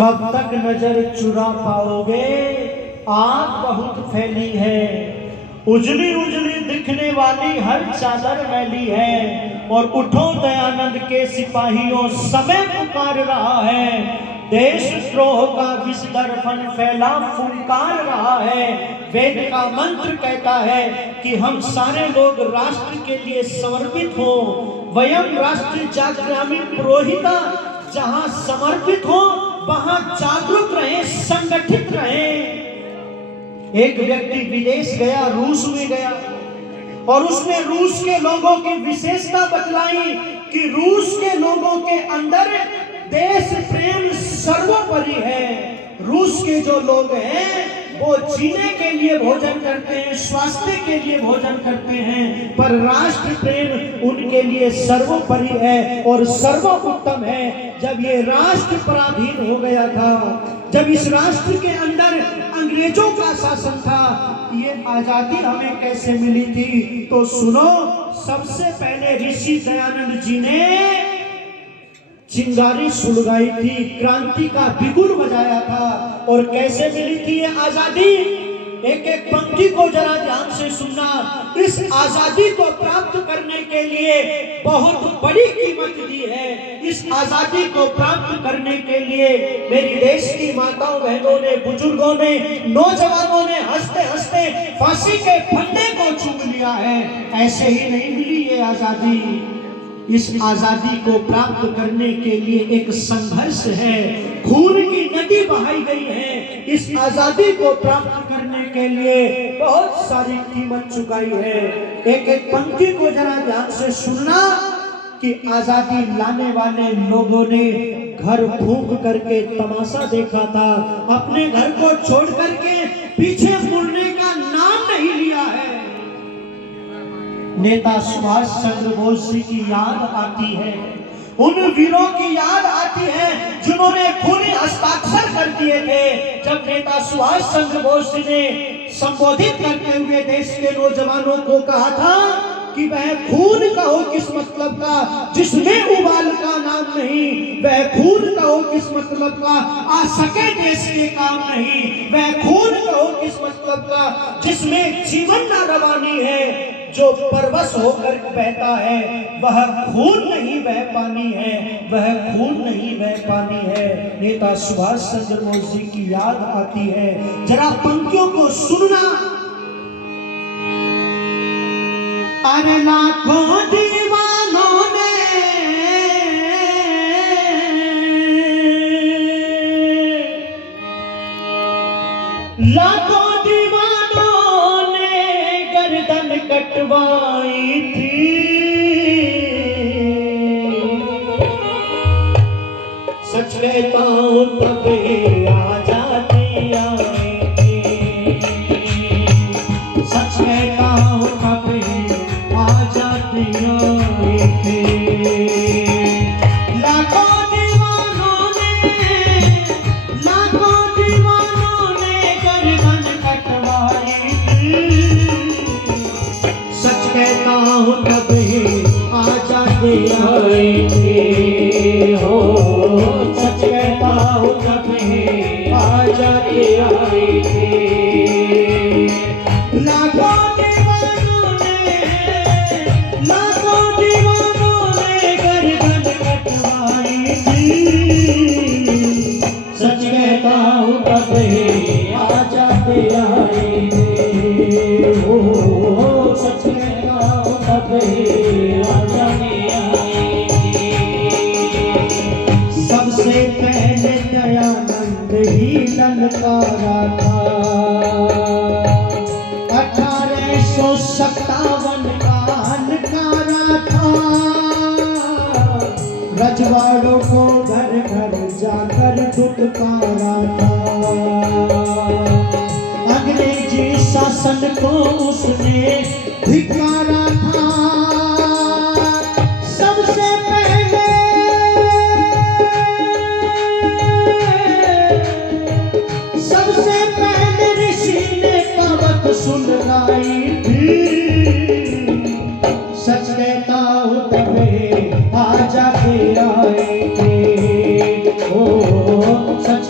कब तक नजर चुरा पाओगे, आग बहुत फैली है, उजली उजली दिखने वाली हर चादर मैली है। और उठो दयानंद के सिपाहियों, समय पुकार रहा है, देशद्रोह का विष दर्पण फैला फुंकार रहा है। वेद का मंत्र कहता है कि हम सारे लोग राष्ट्र के लिए समर्पित हो। वयम राष्ट्र जागृति पुरोहिता, जहां समर्पित हो वहां जागरूक रहे, संगठित रहे। एक व्यक्ति विदेश गया, रूस में गया, और उसने रूस के लोगों की विशेषता बतलाई कि रूस के लोगों के अंदर देश प्रेम सर्वोपरि है। रूस के जो लोग हैं वो जीने के लिए भोजन करते हैं, स्वास्थ्य के लिए भोजन करते हैं, पर राष्ट्र प्रेम उनके लिए सर्वोपरि है और सर्वोत्तम है। जब ये राष्ट्र पराधीन हो गया था, जब इस राष्ट्र के अंदर अंग्रेजों का शासन था, ये आजादी हमें कैसे मिली थी? तो सुनो, सबसे पहले ऋषि दयानंद जी ने चिंगारी सुलगाई थी, क्रांति का बिगुल बजाया था। और कैसे मिली थी ये आजादी? एक एक पंक्ति को जरा ध्यान से सुनना। इस आजादी को प्राप्त करने के लिए बहुत बड़ी कीमत दी है। इस आजादी को प्राप्त करने के लिए मेरी देश की माताओं बहनों ने, बुजुर्गों ने, नौजवानों ने हंसते हंसते फांसी के फंदे को चूम लिया है। ऐसे ही नहीं मिली ये आजादी। इस आजादी को प्राप्त करने के लिए एक संघर्ष है, खून की नदी बहाई गई है। इस आजादी को प्राप्त करने के लिए बहुत सारी कीमत चुकाई है। एक एक पंक्ति को जरा ध्यान से सुनना कि आजादी लाने वाले लोगों ने घर फूंक करके तमाशा देखा था, अपने घर को छोड़ करके पीछे मुड़ने का नाम नहीं लिया है। नेता सुभाष चंद्र बोस जी की याद आती है, उन वीरों की याद आती है जिन्होंने खूनी हस्ताक्षर कर दिए थे। जब नेता सुभाष चंद्र बोस जी ने संबोधित करते हुए देश के नौजवानों को कहा था कि वह खून कहो किस मतलब का जिसमें उबाल का नाम नहीं, वह खून कहो किस मतलब का आ सके देश के काम नहीं, वह खून कहो किस मतलब का जिसमें जीवन ना रवानी है। जो परवश होकर बहता है वह खून नहीं वह पानी है, वह खून नहीं वह पानी है। नेता सुभाष चंद्र बोस जी की याद आती है। जरा पंक्तियों को सुनना। अरे लाखों दीवानों ने लाखों दीवानों ने गर्दन कटवाई थी, सच कहता हूं तभी आजादी आई थी, सच कहता हूं तभी आजादी आई थी। लाखों दीवानों ने गर्दन कटवाई थी, सच कहता हूं तभी आजादी आई थी। हो सच कहता हूं तभी आजादी आई थी। लाखों दीवानों ने गर्दन कटवाई थी, सच कहता हूं तभी आजादी आई थी। हो सच कहता हूं तभी आजादी आई थी। सबसे पहले दयानंद ही ललकारा था, 1857 का नकारा था। रजवाड़ों को घर घर जाकर दुत्कारा था, अंग्रेजी शासन को उसने धिक्कारा था। सबसे पहले ऋषि ने कहावत सुनाई थी, सच कहता हूं तभी आजादी आई थी। ओ सच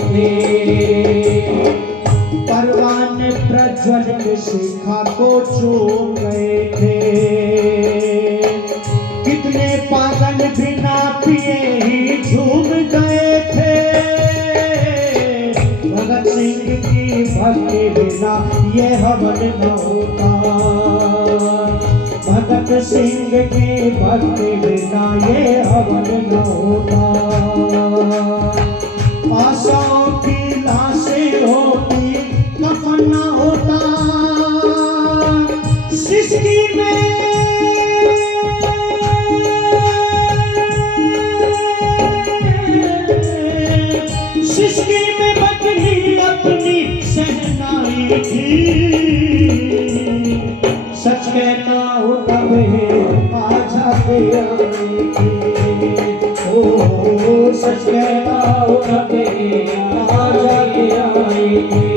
थे। परवाने प्रज्वलित शिखा को चूम गए थे। कितने पागल बिना पिए ही झूम गए थे। भगत सिंह की भक्ति बिना ये हवन न होता। भगत सिंह की भक्ति बिना ये हवन न होता। आशाओं की लाशें होती कफन न होता। सिसकी में बदली अपनी सहनाई थी। सच कहता हूँ तब आज आगे आएगी। ओ सच कहता हूँ तब आज आगे आएगी।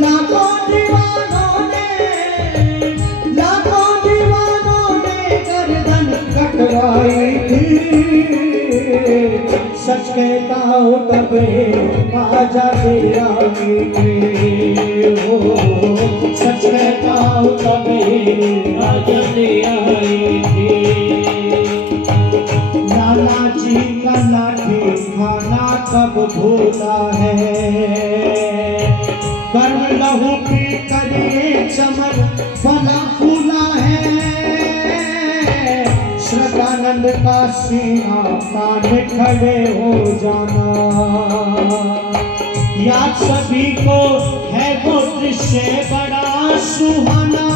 लाखों दीवानों ने गर्दन कटवाई थी। सच कहता हूँ तब आज आगे आएगी। हो सच कहता हूँ तब आज आगे आएगी। लाला जी का लाठी खाना कब भूला है। गर्व लहू की करिए चमन फला फूला है। श्रद्धानंद का सीना तान खड़े हो जाना। याद सभी को है वो दृश्य बड़ा सुहाना।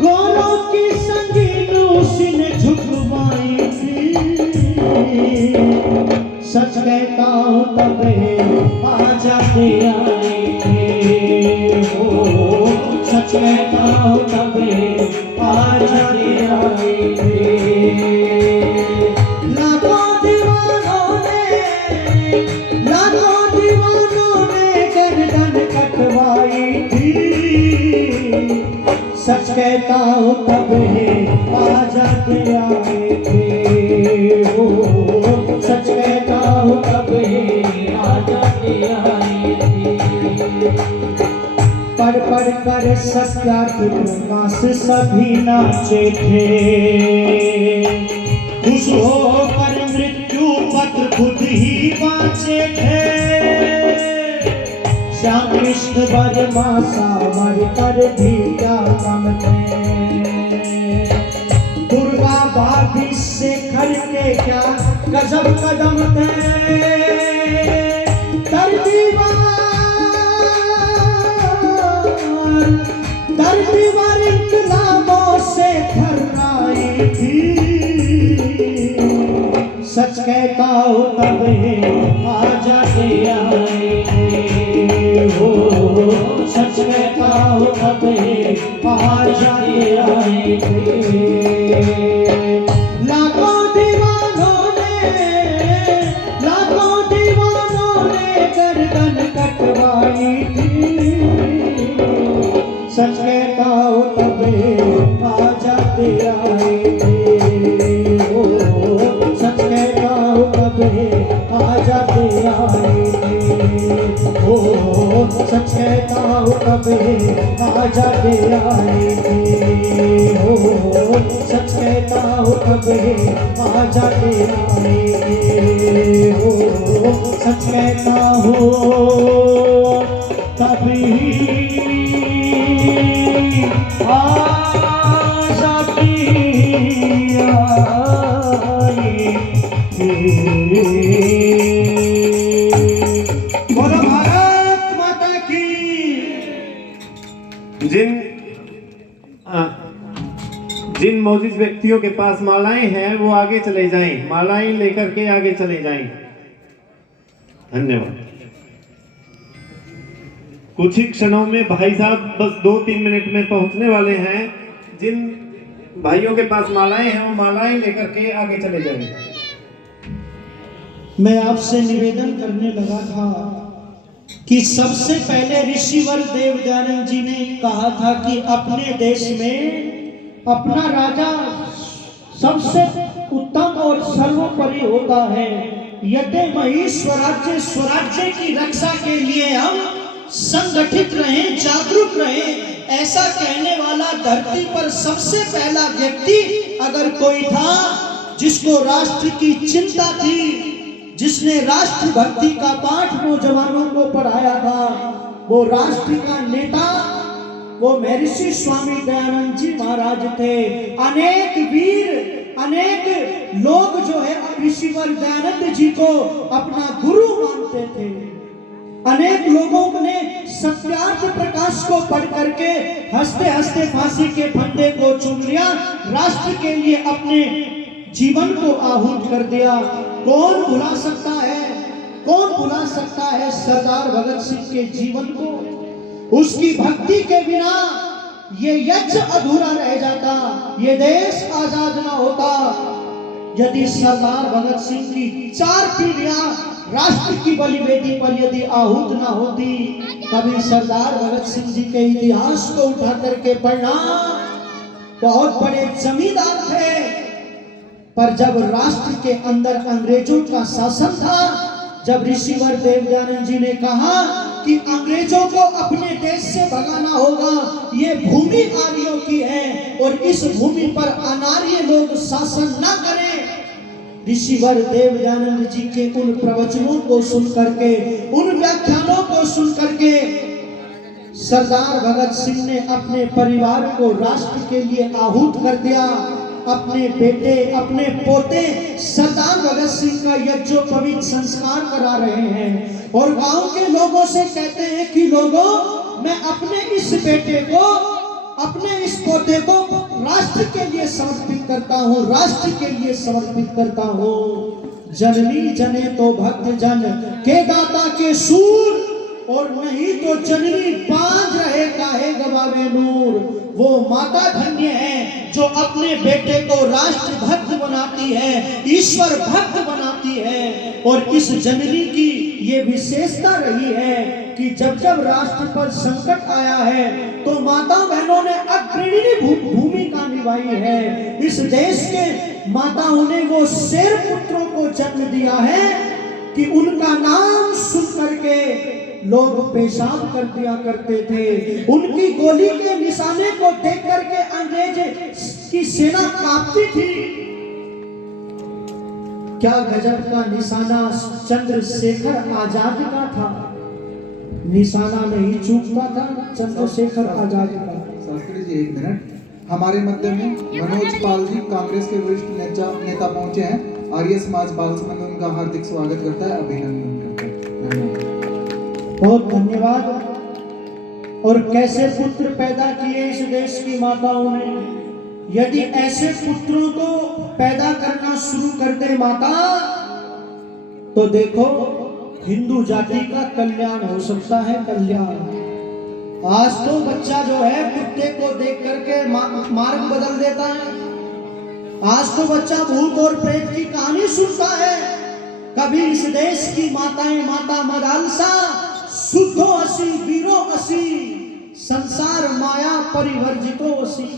गोरों की संगीनों सिने झुकवाई थी। सच कहता हूँ तब आज आगे आएंगे। हो सच कहता हूँ तब आज आगे आएंगे। लाखों दीवानों ने गर्दन कटवाई थी। सच कहता हूँ तब आज आगे आएंगे। हो सच कहता हूँ तब आज आगे आएंगे। पढ़ पढ़ कर सत्याग्रह से सभी नाचे थे। खुश होकर मृत्यु पत्र खुद ही बाँचे थे। श्याम कृष्ण वर्मा सावर कर भी क्या कम थे। दुर्गा भाभी से खर के क्या गजब कदम थे। दर दीवार इनकलाबों से थर्राई थी। सच कहता हूँ तब आज आगे आएंगे। हो सच कहता हूँ तब आज आगे आएंगे। लाखों दीवानों ने गर्दन कटवाई थी। सच कहता हूँ तब आज आगे आएंगे। हो सच कहता हूँ तब आज आगे आएंगे। हो सच कहता हूँ तब आज आगे आएंगे। हो सच कहता हूँ तब आज आगे आएंगे। हो सच कहता हूँ तभी आज आगे आएंगे। बोलो भारत माता की। जिन मौजूद व्यक्तियों के पास मालाएं हैं वो आगे चले जाएं। मालाएं लेकर के आगे चले जाएं। धन्यवाद। कुछ ही क्षणों में भाई साहब बस 2-3 मिनट में पहुंचने वाले हैं। जिन भाइयों के पास मालाएं हैं वो मालाएं लेकर के आगे चले जाएं। मैं आपसे निवेदन करने लगा था कि सबसे पहले ऋषिवर देवदयानंद जी ने कहा था कि अपने देश में अपना राजा सबसे उत्तम और सर्वोपरि होता है। यद्यमहि स्वराज्य, स्वराज्य की रक्षा के लिए हम संगठित रहें, जागरूक रहें, ऐसा कहने वाला धरती पर सबसे पहला व्यक्ति अगर कोई था जिसको राष्ट्र की चिंता थी, जिसने राष्ट्र भक्ति का पाठ नौजवानों को पढ़ाया था, वो राष्ट्र का नेता वो महर्षि स्वामी दयानंद जी महाराज थे। अनेक वीर, अनेक लोग जो है ऋषिवर दयानंद जी को अपना गुरु मानते थे। अनेक लोगों ने सत्यार्थ प्रकाश को पढ़ करके हंसते हंसते फांसी के फंदे को चुन लिया, राष्ट्र के लिए अपने जीवन को आहूत कर दिया। कौन भुला सकता है, कौन भुला सकता है सरदार भगत सिंह के जीवन को? उसकी भक्ति के बिना ये यज्ञ अधूरा रह जाता, ये देश आजाद ना होता। यदि सरदार भगत सिंह की 4 पीढ़ियां राष्ट्र की बलिवेदी पर यदि आहूत ना होती, कभी सरदार भगत सिंह जी के इतिहास को उठा करके पढ़ना। बहुत बड़े जमींदार थे, पर जब राष्ट्र के अंदर अंग्रेजों का शासन था, जब ऋषिवर देवदयानंद जी ने कहा कि अंग्रेजों को अपने देश से भगाना होगा, ये भूमि आर्यों की है और इस भूमि पर अनार्य लोग शासन न करें। ऋषिवर देवदयानंद जी के उन प्रवचनों को सुन करके, उन व्याख्यानों को सुन करके सरदार भगत सिंह ने अपने परिवार को राष्ट्र के लिए आहूत कर दिया। अपने बेटे, अपने पोते सरदार भगत सिंह का यज्ञोपवीत संस्कार करा रहे हैं और गांव के लोगों से कहते हैं कि लोगों, मैं अपने इस बेटे को, अपने इस पोते को राष्ट्र के लिए समर्पित करता हूँ, राष्ट्र के लिए समर्पित करता हूँ। जननी जने तो भक्त जन के दाता के सूर, और नहीं तो जननी बांझ रहे काहे गवावे नूर। वो माता धन्य है जो अपने बेटे को राष्ट्र भक्त बनाती है, ईश्वर भक्त बनाती है। और इस जननी की ये विशेषता रही है कि जब जब राष्ट्र पर संकट आया है तो माता बहनों ने अग्रणी भूमिका निभाई है। इस देश के माताओं ने वो शेर पुत्रों को जन्म दिया है कि उनका नाम सुन करके लोग पेशाब कर दिया करते थे। उनकी गोली के निशाने को देख करके अंग्रेज की सेना कांपती थी। क्या गजब का निशाना चंद्रशेखर आजाद का था, निशाना नहीं चूकता था चंद्रशेखर आजाद का। शास्त्री जी 1 मिनट, हमारे मध्य में मनोज पाल जी कांग्रेस के वरिष्ठ नेता पहुंचे हैं। आर्य समाज बाल समाज उनका हार्दिक स्वागत करता है, अभिनंदन करता है। बहुत धन्यवाद। और कैसे पुत्र पैदा किए इस देश की माताओं ने। यदि ऐसे पुत्रों को पैदा करना शुरू कर दे माता, तो देखो हिंदू जाति का कल्याण हो सकता है, कल्याण। आज तो बच्चा जो है कुत्ते को देख करके मार्ग बदल देता है। आज तो बच्चा भूत और प्रेत की कहानी सुनता है। कभी इस देश की माताएं, माता मदालसा शुद्धो असी वीरो असी, संसार माया परिवर्जितो असी,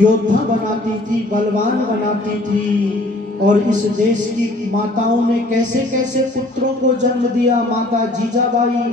योद्धा बनाती थी, बलवान बनाती थी। और इस देश की माताओं ने कैसे कैसे पुत्रों को जन्म दिया। माता जीजाबाई,